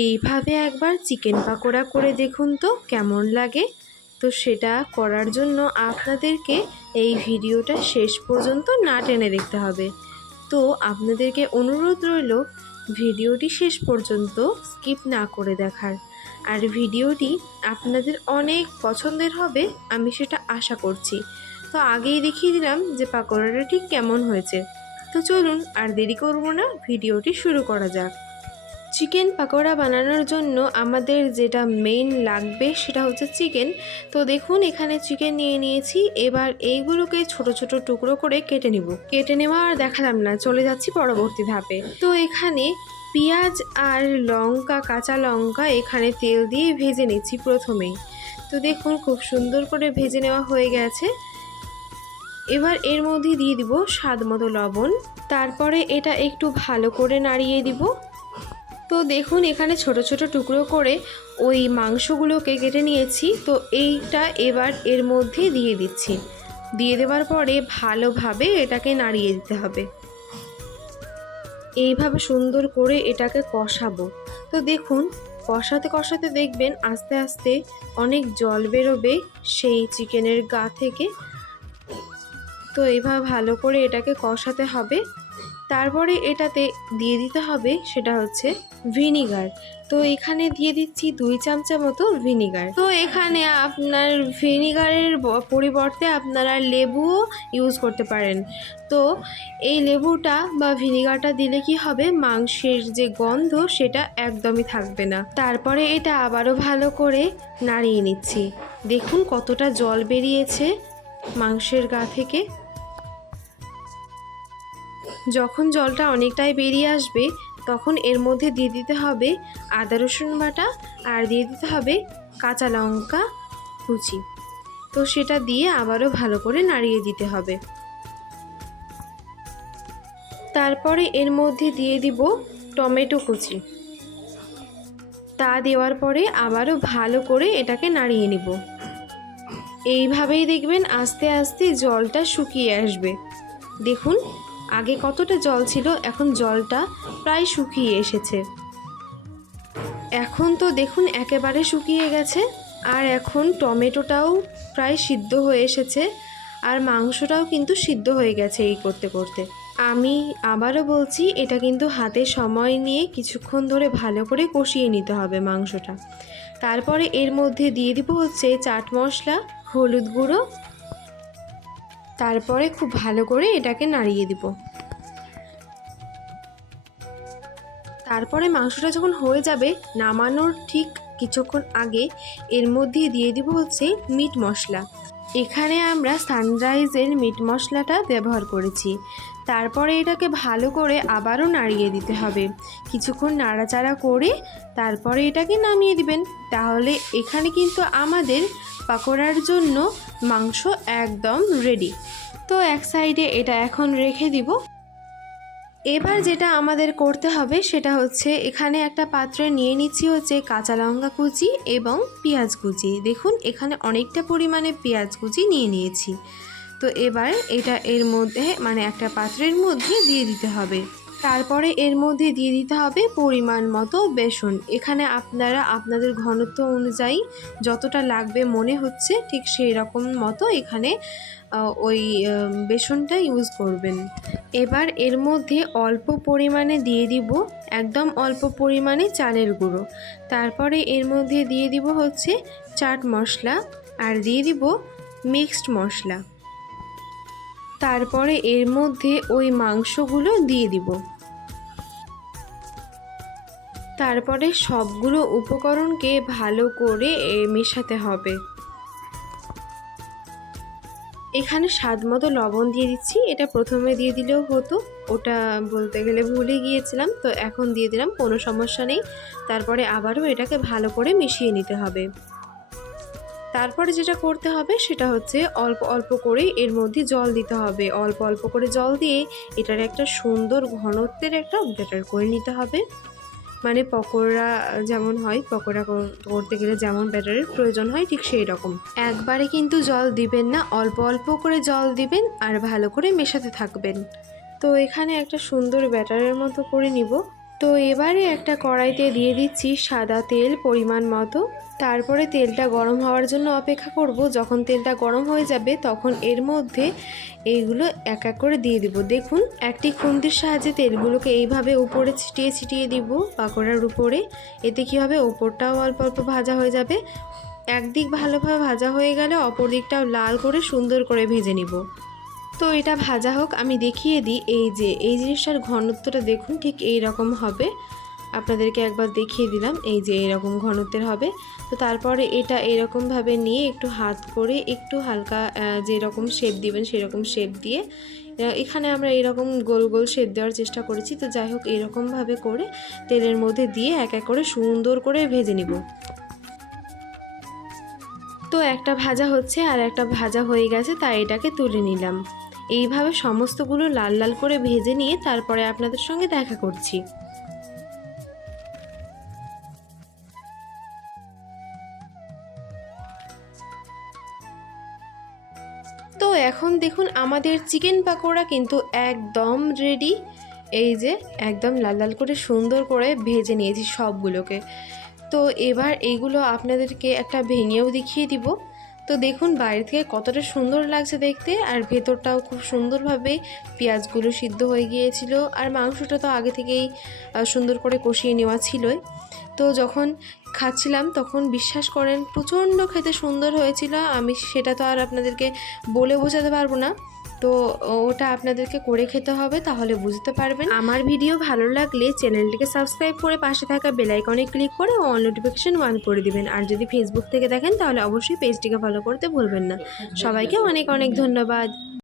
এইভাবে একবার চিকেন পাকোড়া করে দেখুন তো কেমন লাগে। তো সেটা করার জন্য আপনাদেরকে এই ভিডিওটা শেষ পর্যন্ত না টেনে দেখতে হবে। তো আপনাদেরকে অনুরোধ রইল ভিডিওটি শেষ পর্যন্ত স্কিপ না করে দেখার। আর ভিডিওটি আপনাদের অনেক পছন্দের হবে, আমি সেটা আশা করছি। তো আগেই দেখিয়ে দিলাম যে পাকোড়াটা ঠিক কেমন হয়েছে। তো চলুন আর দেরি করব না, ভিডিওটি শুরু করা যাক। চিকেন পাকোড়া বানানোর জন্য আমাদের যেটা মেইন লাগবে সেটা হচ্ছে চিকেন। তো দেখুন এখানে চিকেন নিয়ে নিয়েছি। এবার এইগুলোকে ছোট ছোট টুকরো করে কেটে নিব। কেটে নেওয়া আর দেখালাম না, চলে যাচ্ছি পরবর্তী ধাপে। তো এখানে পেঁয়াজ আর লঙ্কা, কাঁচা লঙ্কা এখানে তেল দিয়ে ভেজে নিচ্ছি প্রথমেই। তো দেখুন খুব সুন্দর করে ভেজে নেওয়া হয়ে গেছে। এবার এর মধ্যে দিয়ে দিব স্বাদ মতো লবণ। তারপরে এটা একটু ভালো করে নাড়িয়ে দিব। তো দেখুন এখানে ছোট ছোট টুকরো করে ওই মাংসগুলোকে কেটে নিয়েছি। তো এইটা এবার এর মধ্যে দিয়ে দিচ্ছি। দিয়ে দেওয়ার পরে ভালোভাবে এটাকে নাড়িয়ে দিতে হবে। এইভাবে সুন্দর করে এটাকে কষাবো। তো দেখুন কষাতে কষাতে দেখবেন আস্তে আস্তে অনেক জল বেরোবে সেই চিকেনের গা থেকে। তো এইভাবে ভালো করে এটাকে কষাতে হবে। তারপরে এটাতে দিয়ে দিতে হবে সেটা হচ্ছে ভিনিগার। তো এখানে দিয়ে দিচ্ছি 2 চামচা মতো ভিনিগার। তো এখানে আপনার ভিনিগারের পরিবর্তে আপনারা লেবুও ইউজ করতে পারেন। তো এই লেবুটা বা ভিনিগারটা দিলে কি হবে, মাংসের যে গন্ধ সেটা একদমই থাকবে না। তারপরে এটা আবারও ভালো করে নাড়িয়ে নিচ্ছি। দেখুন কতটা জল বেরিয়েছে মাংসের গা থেকে। যখন জলটা অনেকটাই বেরিয়ে আসবে তখন এর মধ্যে দিয়ে দিতে হবে আদা রসুন বাটা আর দিয়ে দিতে হবে কাঁচা লঙ্কা কুচি। তো সেটা দিয়ে আবারও ভালো করে নাড়িয়ে দিতে হবে। তারপরে এর মধ্যে দিয়ে দিব টমেটো কুচি। তা দেওয়ার পরে আবারও ভালো করে এটাকে নাড়িয়ে নিব। এইভাবেই দেখবেন আস্তে আস্তে জলটা শুকিয়ে আসবে। দেখুন আগে কতটা জল ছিল, এখন জলটা প্রায় শুকিয়ে এসেছে। এখন তো দেখুন একেবারে শুকিয়ে গেছে। আর এখন টমেটোটাও প্রায় সিদ্ধ হয়ে এসেছে আর মাংসটাও কিন্তু সিদ্ধ হয়ে গেছে এই করতে করতে। আমি আবারও বলছি এটা কিন্তু হাতে সময় নিয়ে কিছুক্ষণ ধরে ভালো করে কষিয়ে নিতে হবে মাংসটা। তারপরে এর মধ্যে দিয়ে দিব হচ্ছে চাট মশলা, হলুদ গুঁড়ো। তারপরে খুব ভালো করে এটাকে নাড়িয়ে দিব। তারপরে মাংসটা যখন হয়ে যাবে নামানোর ঠিক কিছুক্ষণ আগে এর মধ্যে দিয়ে দিব হচ্ছে মিট মশলা। এখানে আমরা সানরাইজের মিট মশলাটা ব্যবহার করেছি। তারপরে এটাকে ভালো করে আবারও নাড়িয়ে দিতে হবে। কিছুক্ষণ নাড়াচাড়া করে তারপরে এটাকে নামিয়ে দিবেন। তাহলে এখানে কিন্তু আমাদের পাকোড়ার জন্য মাংস একদম রেডি। তো এক সাইডে এটা এখন রেখে দিব। এবার যেটা আমাদের করতে হবে সেটা হচ্ছে এখানে একটা পাত্রে নিয়ে নিচ্ছি হচ্ছে কাঁচা লঙ্কা কুচি এবং পেঁয়াজ কুচি। দেখুন এখানে অনেকটা পরিমাণে পেঁয়াজ কুচি নিয়ে নিয়েছি। তো এবার এটা এর মধ্যে একটা পাত্রের মধ্যে দিয়ে দিতে হবে। তারপরে এর মধ্যে দিয়ে দিতে হবে পরিমাণ মতো বেসন। এখানে আপনারা আপনাদের ঘনত্ব অনুযায়ী যতটা লাগবে মনে হচ্ছে ঠিক সেই রকম মতো এখানে ওই বেসনটা ইউজ করবেন। এবার এর মধ্যে অল্প পরিমাণে দিয়ে দিব একদম অল্প পরিমাণে চালের গুঁড়ো। তারপরে এর মধ্যে দিয়ে দিব হচ্ছে চাট মশলা আর দিয়ে দিব মিক্সড মশলা। তারপরে এর মধ্যে ওই মাংসগুলো দিয়ে দিব। তারপরে সবগুলো উপকরণকে ভালো করে মেশাতে হবে। এখানে স্বাদ মতো লবণ দিয়ে দিচ্ছি। এটা প্রথমে দিয়ে দিলেও হতো, ওটা বলতে গেলে ভুলে গিয়েছিলাম, তো এখন দিয়ে দিলাম, কোনো সমস্যা নেই। তারপরে আবারও এটাকে ভালো করে মিশিয়ে নিতে হবে। তারপরে যেটা করতে হবে সেটা হচ্ছে অল্প অল্প করে এর মধ্যে জল দিতে হবে। অল্প অল্প করে জল দিয়ে এটার একটা সুন্দর ঘনত্বের একটা ব্যাটার করে নিতে হবে। পকোড়া যেমন হয়, পকোড়া করতে গেলে যেমন ব্যাটারের প্রয়োজন হয় ঠিক সেই রকম। একবারে কিন্তু জল দিবেন না, অল্প অল্প করে জল দিবেন আর ভালো করে মেশাতে থাকবেন। তো এখানে একটা সুন্দর ব্যাটারের মতো করে নিব। তো এবারে একটা কড়াইতে দিয়ে দিচ্ছি সাদা তেল পরিমাণ মতো। তারপরে তেলটা গরম হওয়ার জন্য অপেক্ষা করব। যখন তেলটা গরম হয়ে যাবে তখন এর মধ্যে এইগুলো এক এক করে দিয়ে দিব। দেখুন, একটি খুন্তির সাহায্যে তেলগুলোকে এইভাবে উপরে ছিটিয়ে ছিটিয়ে দিব পাকোড়ার উপরে। এতে কী হবে, ওপরটাও অল্প অল্প ভাজা হয়ে যাবে। একদিক ভালোভাবে ভাজা হয়ে গেলে অপর দিকটাও লাল করে সুন্দর করে ভেজে নিব। তো এটা ভাজা হোক, আমি দেখিয়ে দিই। এই জিনিসটার ঘনত্বটা দেখুন, ঠিক এই রকম হবে। আপনাদেরকে একবার দেখিয়ে দিলাম, এই যে এরকম ঘনত্বের হবে। তো তারপরে এটা এরকমভাবে নিয়ে একটু হাত করে একটু হালকা যেরকম শেপ দিবেন সেরকম শেপ দিয়ে, এখানে আমরা এরকম গোল গোল শেপ দেওয়ার চেষ্টা করেছি। তো যাই হোক, এরকমভাবে করে তেলের মধ্যে দিয়ে এক এক করে সুন্দর করে ভেজে নিব। তো একটা ভাজা হচ্ছে আর একটা ভাজা হয়ে গেছে, তাই এটাকে তুলে নিলাম। এইভাবে সমস্তগুলো লাল লাল করে ভেজে নিয়ে তারপরে আপনাদের সঙ্গে দেখা করছি। তো এখন দেখুন, আমাদের চিকেন পাকোড়া কিন্তু একদম রেডি। এই যে একদম লাল লাল করে সুন্দর করে ভেজে নিয়েছি সবগুলোকে। তো এবার এইগুলো আপনাদেরকে একটা ভেঙেও দেখিয়ে দিব। তো দেখুন বাইরে থেকে কতটা সুন্দর লাগছে দেখতে, আর ভেতরটাও খুব সুন্দরভাবে পেঁয়াজগুলো সিদ্ধ হয়ে গিয়েছিল, আর মাংসটা তো আগে থেকেই সুন্দর করে কষিয়ে নেওয়া ছিলই। তো যখন খাচ্ছিলাম তখন বিশ্বাস করেন প্রচণ্ড খেতে সুন্দর হয়েছিল। আমি সেটা তো আর আপনাদেরকে বলে বোঝাতে পারবো না। তো ওটা আপনাদেরকে করে খেতে হবে, তাহলে বুঝতে পারবেন। আমার ভিডিও ভালো লাগলে চ্যানেলটিকে সাবস্ক্রাইব করে পাশে থাকা বেল আইকনে ক্লিক করে অল নোটিফিকেশন অন করে দিবেন। আর যদি ফেসবুক থেকে দেখেন তাহলে অবশ্যই পেজটিকে ফলো করতে ভুলবেন না। সবাইকে অনেক অনেক ধন্যবাদ।